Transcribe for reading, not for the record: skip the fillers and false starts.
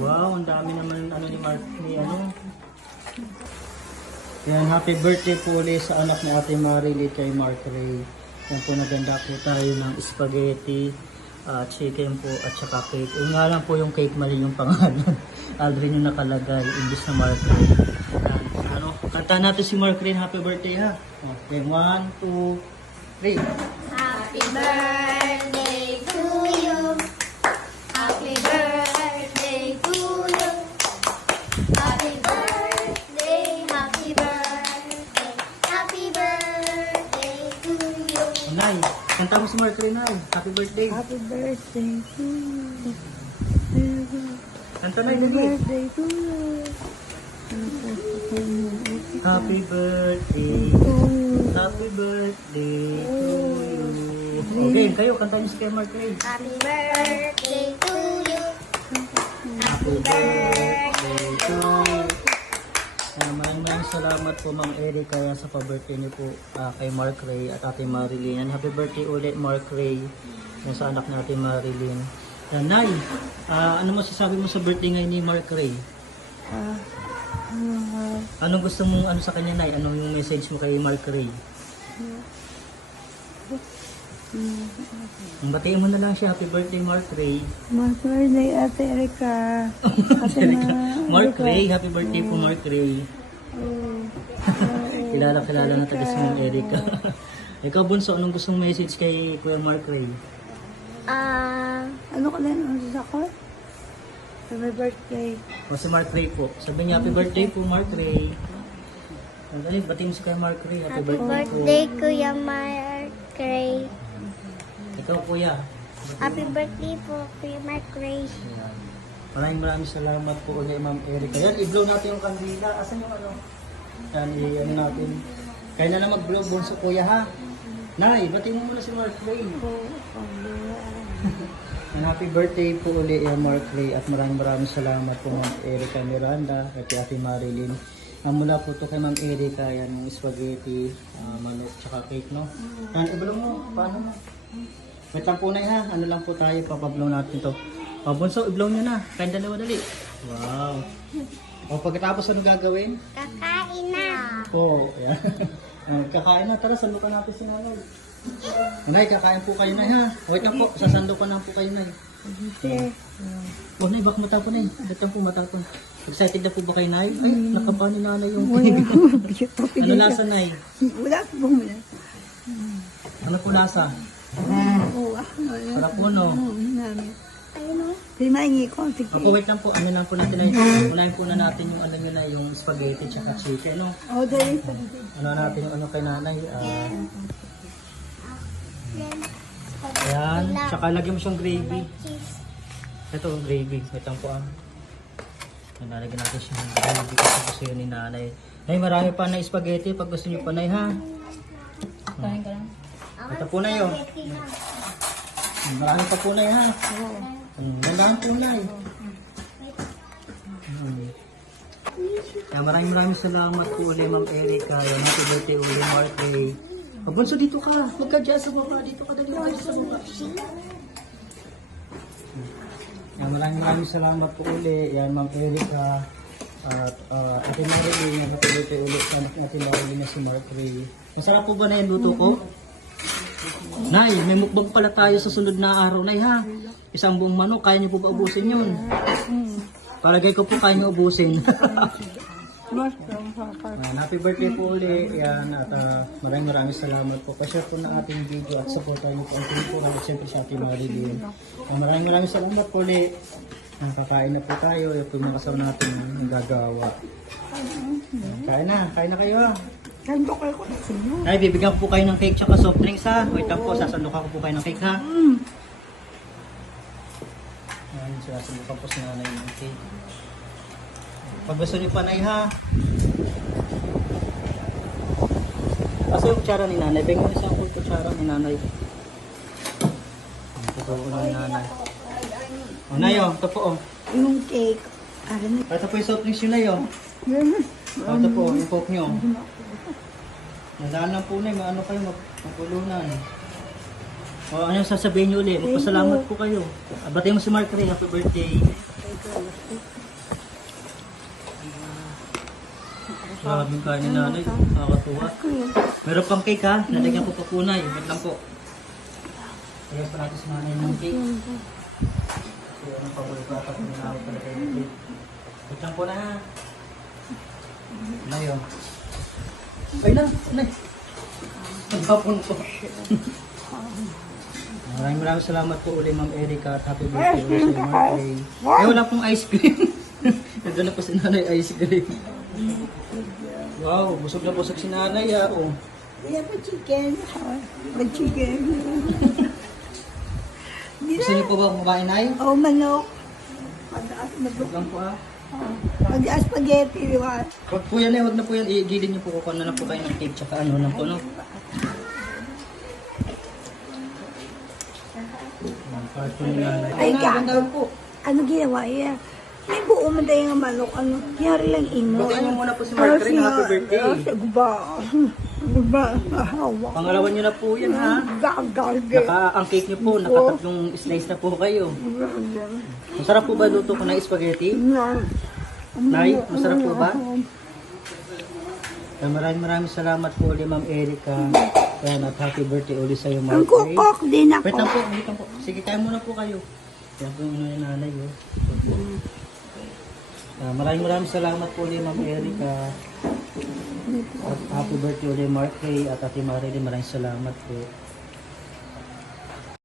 Wow, ang dami naman ano ni Mark ni ano. Yan, happy birthday po ulit sa anak ni Ate Marily kay Mark Ray. Yan po, naganda po tayo ng spaghetti, chicken po at saka cake. Yung nga lang po yung cake, mali yung pangalan. Aldrin yung nakalagay, imbis na Mark Ray. Yan, ano, kanta natin si Mark Ray, happy birthday ha. Okay, 1, 2, 3. Happy birthday to you. Happy birthday to you. Happy birthday, happy birthday, happy birthday to you. Nay, kanta mo si Mark Ray, Nay. Happy birthday. Happy birthday to you. Kanta Nay, Happy dali. birthday to you. Happy birthday. Happy birthday to you. Okay, kayo, kantahin si kay Mark Ray. Happy birthday to you. Happy birthday to you. Maraming salamat po Ma'am Erica sa pa-birthday niyo po kay Mark Ray at Ate Marilyn. Happy birthday ulit Mark Ray yung sa anak ni Ate Marilyn. Nay, ano masasabi mo sa birthday ngayon ni Mark Ray? Anong gusto mong ano sa kanya, Nay? Anong yung message mo kay Mark Ray? Batiin mo na lang siya. Happy birthday Mark Ray. Happy birthday, Ate Erika. Mark Ray, happy birthday po Mark Ray. Kilala na taga si Ma'am Erica. Ikaw Bunso, anong gustong message kay Kuya Mark Ray? Ano ka din? Ano sa ako? Happy birthday. O si Mark Ray po. Sabi niya, happy birthday po Mark Ray. Dali, batiin mo si kay Mark Ray. Happy birthday po. Kuya Mark Ray. Ikaw Kuya. Happy birthday po, Kuya Mark Ray. Ayan. Maraming salamat po ulit Ma'am Erica. Yan, i-blow natin yung kandila. Asan yung ano? Yan, i-ano natin. Kaya na lang mag-blow Bunso Kuya ha. Nay, batiin mo muna si Mark Ray. And happy birthday po ulit Mark Ray at maraming salamat po Ma'am Erica Miranda at kay Ate Marilyn. Mula po to kay Ma'am Erica, yan yung spaghetti, manok, tsaka cake, no? Yan, ibalo mo, paano mo? Wait lang po na ha, ano lang po tayo, papablaw natin to. Bunso, iblaw nyo na, kain dalawa dali. Wow. O pagkatapos ano gagawin? Kakain na. Oo, yan. Kakain na, tara, sandukan natin si Nanay. Nay, kakain po kayo na ha. Wait lang po, sasandukan na po kayo na. Oh, Nay, baka matapon Nay. Ba't po matapon? Excited na po ba kayo, Nay? Ay, nakapa ni Nanay yung ano lasa, Nay? Wala po bumula. Ano po lasa? Oo, Para po, no? Ano? Pimaingi ko. Ako, wait lang po. Ano lang po natin, Nay? Unahin po na natin yung ano nyo na, yung spaghetti tsaka chicken, no? Oh, dali. Ano natin yung ano kay Nanay? Ayan. Tsaka lagyan mo siyang gravy. Ito, gravy. Wait lang po, Nalagyan natin siyang gravy kasi gusto yun ni Nanay. Nay, marami pa na spaghetti pag gusto nyo pa, Nay, ha? Kain ka lang. Ito po, Nay, oh. Marami pa po, Nay, ha? Gandahan po, Nay. Kaya maraming salamat po ulit, Ma'am Erica. Happy birthday ulit, Mark Ray. Bunso, dito ka. Huwag ka dyan sa baba. Dito ka, dali ka sa baba. Kaya maraming salamat po ulit. Yan, Ma'am Erica. At Ate Marilyn, happy birthday ulit sa anak natin Marilyn na si Mark Ray. Masarap po ba na yung luto ko? Nay, may mukbang pala tayo sa sunod na araw, Nay, ha? Isang buong manok, kaya niyo po ba ubusin yun? Palagay ko po kaya niyo ubusin. Happy birthday po ulit. Yan, at maraming salamat po. Pa-share po ng ating video at supportan niyo po ang team po at siyempre sa ating Marilyn. Maraming salamat po ulit. Kakain na po tayo. Ito yung mga kasama natin yung gagawa. Kain na kayo ha. Kain ko kayo ko na sa inyo. Ay, bibigyan ko po kayo ng cake tsaka soft drinks ha. Wait lang po, sasandukan ko po kayo ng cake ha. Ayan, sasandukan po sa nanay ng cake. Pag gusto niyo panay ha. Kasi yung kutsara ni nanay, bigyan mo isang kutsara ni nanay. Ito po ni nanay. O Nayo, ito po. Yung cake. Ito po yung soft drinks yun Nayo. Ito po, yung coke nyo. Nadaan lang po na, maano kayo, magpulunan. O ano sasabihin nyo ulit? Magpasalamat po kayo. Batay mo si Mark Ray, happy birthday. Grabe yung kain ni nanay. Nakakatuwa. Meron pang cake ha. Nalagyan po papunay. Wait lang po. Kaya pa natin sa nanay ng cake. Kasi anong paborito ata kung ninaawag talaga yung cake. Wait lang po na ha. Nay oh. Ay na. Nay. Nagpapon po. Maraming salamat po uli Ma'am Erica at happy birthday ulit sa Mark Ray. Eh wala pong ice cream. Nandun na po si nanay ice cream. Wow, busog na busog si nanay ah. Oh. Kaya pa chicken. May chicken. Gusto niyo po ba kumain ay? Oh, manok. Pag-aas manok. Wag lang po ah. Pag-aas spaghetti, di ba? Wag po yan eh, wag na po yan. Igilin niyo po kukuha na lang po kayo ng cake tsaka ano lang po no. Parto ni nanay. Ay, ganda po. Ano ginawa iya? May buo man tayo nga manok. Ano? Yari lang ino. Batiin niyo muna po si Mark Ray na happy birthday. Guba. Guba. Hawa. Pangalawa niyo na po yan ha. Gagagay. Ang cake niyo po, nakatatlong slice na po kayo. Masarap po ba luto ko na spaghetti? Nay, masarap po ba? Maraming salamat po ulit Ma'am Erica. Yan at happy birthday ulit sa iyo Ang Mark Ray. kukok din ako. Wait lang po, wait lang po. Sige, kaya muna po kayo. Yan po yung ni nanay. Oh. Maraming salamat po ulit Ma'am Erica. At happy birthday ulit Mark Ray at Ate Marilyn. Maraming salamat po.